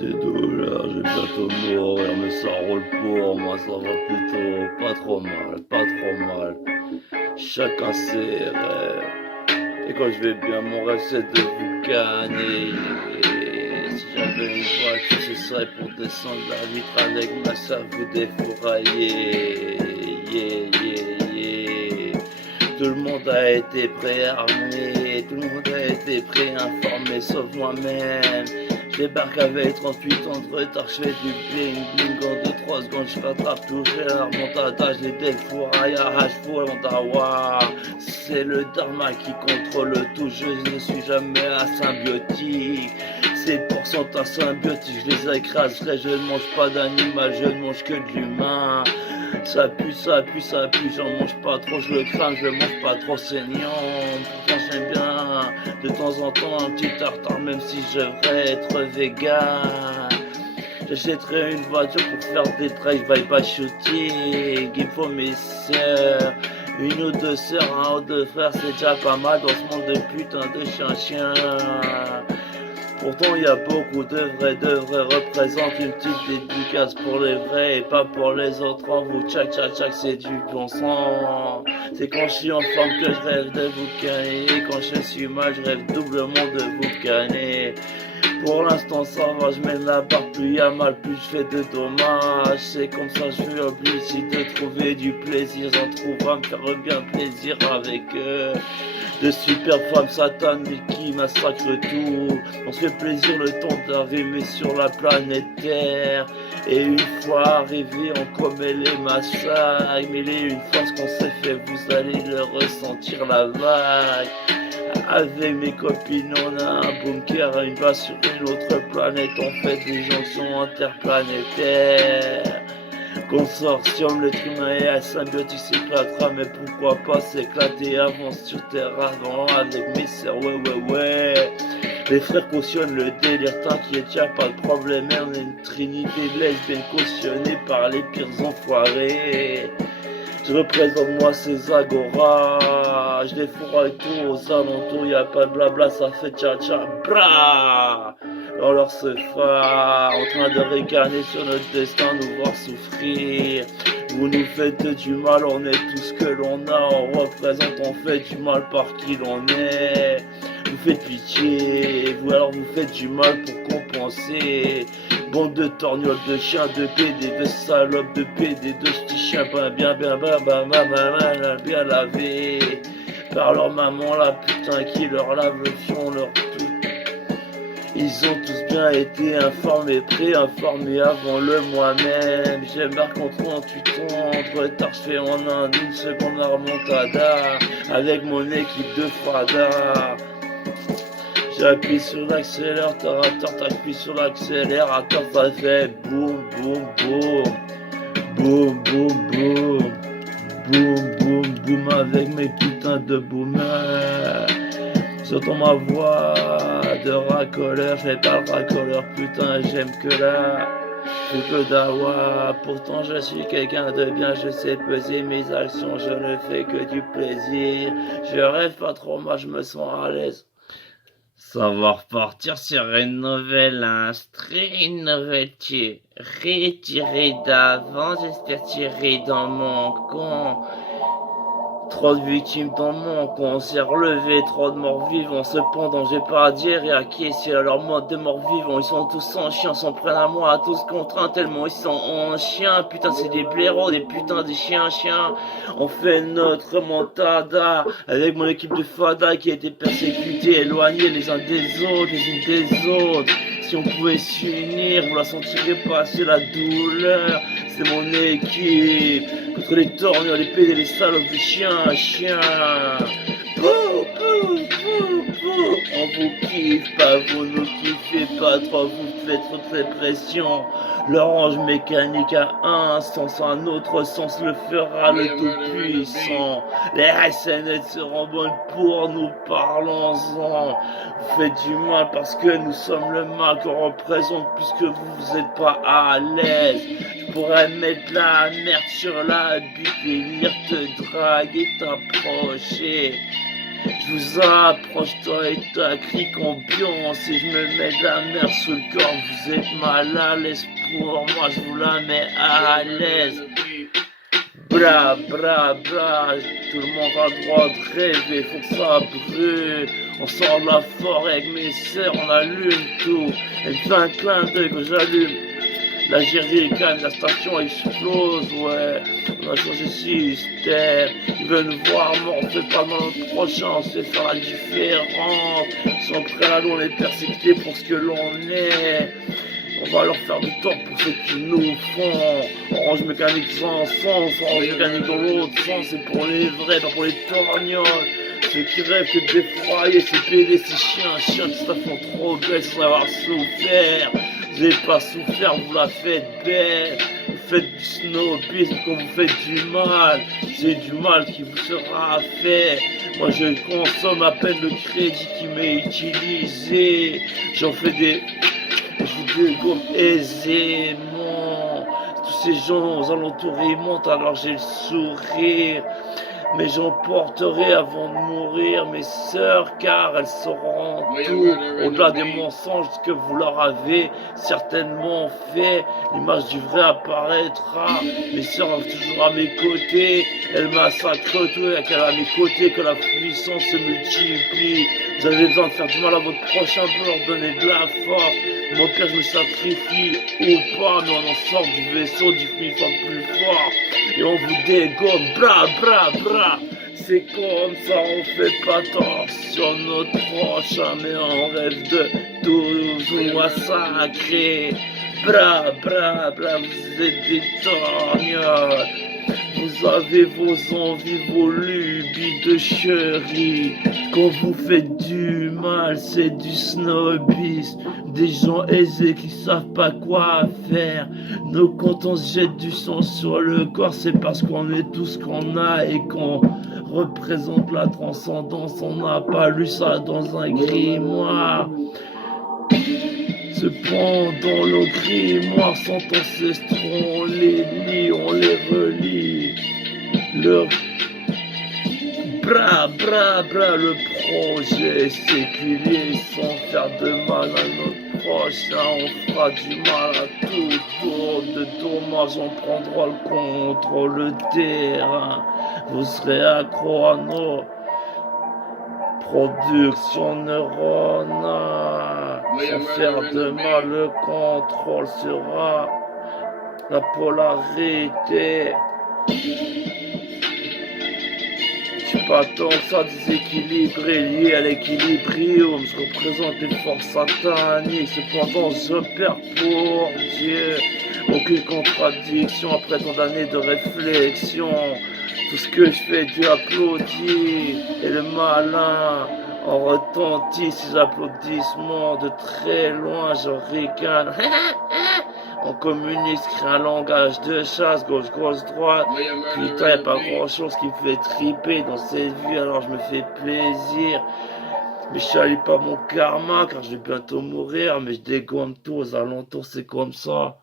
J'ai des douleurs, j'ai bientôt mourir, mais ça roule pour moi, ça va plutôt pas trop mal, pas trop mal. Chacun ses rêves. Et quand je vais bien, mon rêve c'est de vous canner. Et si j'avais une voiture, ce serait pour descendre la vitre avec ma sœur, vous défourailler. Yeah, yeah, yeah. Tout le monde a été préarmé, tout le monde a été préinformé, sauf moi-même. Je débarque avec 38 ans de retard, je fais du bling bling en 2-3 secondes, je rattrape tout, je fais la remontada, je les défouraille à H-Fou c'est le dharma qui contrôle tout, je ne suis jamais asymbiotique. Ces pourcentages symbiotiques, je les écraserai, je ne mange pas d'animal, je ne mange que de l'humain. Ça pue, ça pue, ça pue, j'en mange pas trop, je le crame, je le mange pas trop saignant. Pourtant j'aime bien de temps en temps un petit tartare, même si je devrais être vegan. J'achèterai une voiture pour faire des drive by shooting. Il faut mes sœurs, une ou deux sœurs, un ou deux frères, c'est déjà pas mal dans ce monde de putain de chien. Pourtant y a beaucoup de vrais représentent une petite dédicace pour les vrais et pas pour les autres. En vous tchac tchac tchac, c'est du bon sang. C'est quand je suis en forme que je rêve de vous canner. Quand je suis mal, je rêve doublement de vous canner. Pour l'instant ça va, je mets la barre, plus y a mal, plus je fais de dommages. C'est comme ça je suis obligé de trouver du plaisir. J'en trouve à me faire bien plaisir avec eux. De super femmes sataniques qui massacrent tout. On se fait plaisir le temps d'arriver sur la planète Terre. Et une fois arrivé, on commet les massacres. Mais une fois ce qu'on s'est fait, vous allez le ressentir la vague. Avec mes copines, on a un bunker, une base sur une autre planète. On fait des jonctions interplanétaires. Consortium, l'être humain et la symbiotique s'éclatera, mais pourquoi pas s'éclater avant sur terre avant avec mes sœurs, ouais. Les frères cautionnent le délire, t'inquiète, y'a pas de problème, on est une trinité lesbienne cautionnée par les pires enfoirés. Je représente moi ces agoras, je défouraille tout aux alentours, y'a pas de blabla, ça fait tcha tcha bra. Dans leur sofa, en train de ricaner sur notre destin, nous voir souffrir. Vous nous faites du mal, on est tout ce que l'on a, on représente, on fait du mal par qui l'on est. Vous faites pitié, vous alors vous faites du mal pour compenser. Bande de torgnoles, de chiens, de PD, de salopes, de PD, de petits chiens bien lavés par leur maman, la putain qui leur lave le fion, leur tout. Ils ont tous bien été informés, préinformés avant le moi-même. J'embarque en 38 ans, entre retard, je fais en une seconde la remontada avec mon équipe de Frada. J'appuie sur l'accélérateur, t'appuies sur l'accélérateur, ça fait boum boum boum, boum boum boum, boum boum boum avec mes putains de boomers. J'entends ma voix de racoleur, je fais pas le racoleur, putain j'aime que la que d'awa. Pourtant je suis quelqu'un de bien, je sais peser mes actions, je ne fais que du plaisir. Je rêve pas trop, moi je me sens à l'aise. Ça va repartir sur une nouvelle instru, une nouvelle tirée d'avant, j'espère tirer dans mon con. Trop de victimes dans mon con, on s'est relevé, trop de morts vivants. Cependant, j'ai pas à dire et à qui c'est à leur mode de morts vivants. Ils sont tous en chien, s'en prennent à moi, tous contraints tellement ils sont en chien. Putain, c'est des blaireaux, des putains de chiens. On fait notre montada avec mon équipe de Fada qui a été persécutée, éloignée les uns des autres, les unes des autres. Si on pouvait s'unir, vous la sentirez passer la douleur. C'est mon équipe contre les torgnoles, les pédés, les salopes, les chiens. Pou, pou, pou, pou. On vous kiffe pas, vous nous kiffez pas trop, vous faites trop de pression. L'orange mécanique a un sens, un autre sens le fera le tout-puissant. Les SNL seront bonnes pour nous, parlons-en. Vous faites du mal parce que nous sommes le mal qu'on représente puisque vous êtes pas à l'aise. Je pourrais mettre la merde sur la bite et venir te draguer, t'approcher. Je vous approche, toi et ta clique ambiance, et je me mets de la merde sous le corps. Vous êtes mal à l'aise pour moi, je vous la mets à l'aise. Bra, bra, bra, tout le monde a le droit de rêver, faut que ça brûle. On sort de la forêt avec mes sœurs, on allume tout. Elle fait un clin d'œil que j'allume. La jerrycan, la station explose, ouais. On a changé de système. Ils veulent nous voir mort, on fait pas dans le prochain, on sait faire la différence. Ils sont prêts à nous les persécuter pour ce que l'on est. On va leur faire du tort pour ce qu'ils nous font. Orange Mécanique sans sens, Orange Mécanique dans l'autre sens, c'est pour les vrais, pas pour les torgnoles. Ceux qui rêvent que de défroyer, ces PD, ces chiens qui se la font trop belle sans avoir souffert. Vous n'avez pas souffert, vous la faites belle. Vous faites du snobisme quand vous faites du mal. C'est du mal qui vous sera fait. Moi je consomme à peine le crédit qui m'est utilisé. J'en fais des... Je vous dégomme aisément. Tous ces gens aux alentours ils montent alors j'ai le sourire. Mais j'emporterai avant de mourir mes sœurs car elles sauront tout au-delà des mensonges que vous leur avez certainement fait. L'image du vrai apparaîtra. Mes sœurs sont toujours à mes côtés. Elles massacrent tout et qu'elles à mes côtés que la puissance se multiplie. Vous avez besoin de faire du mal à votre prochain pour leur donner de la force. Mon père, je me sacrifie ou pas, mais on en sort du vaisseau du plus fort. Et on vous dégomme, bra, bra, bra. C'est comme ça, on fait pas attention notre prochain, mais on rêve de toujours massacrer. Bra, bra, bra, vous êtes des torgnoles. Vous avez vos envies, vos lubies de chérie. Quand vous faites du mal, c'est du snobisme. Des gens aisés qui savent pas quoi faire. Nous, quand on se jette du sang sur le corps, c'est parce qu'on est tout ce qu'on a et qu'on représente la transcendance. On n'a pas lu ça dans un grimoire. Cependant, nos grimoires sont ancestraux, on les lit, on les relit. Le bra, bra, bra, le projet séculier sans faire de mal à notre prochain. On fera du mal à tout autre de dommages, on prendra le contrôle, le terrain. Vous serez accro à nos productions neuronales. Sans faire de mal, le contrôle sera la polarité. Je suis pas tant que ça déséquilibré, lié à l'équilibrium. Je représente les forces sataniques. Cependant, j'opère pour Dieu. Aucune contradiction après tant d'années de réflexion. Tout ce que je fais, Dieu applaudit. Et le malin en retentit ces applaudissements de très loin. Je ricane. On communique, crée un langage de chasse, gauche, droite. Putain, y'a pas grand chose qui me fait triper dans cette vie, alors je me fais plaisir. Mais je salis pas mon karma, car je vais bientôt mourir, mais je dégomme tout aux alentours, c'est comme ça.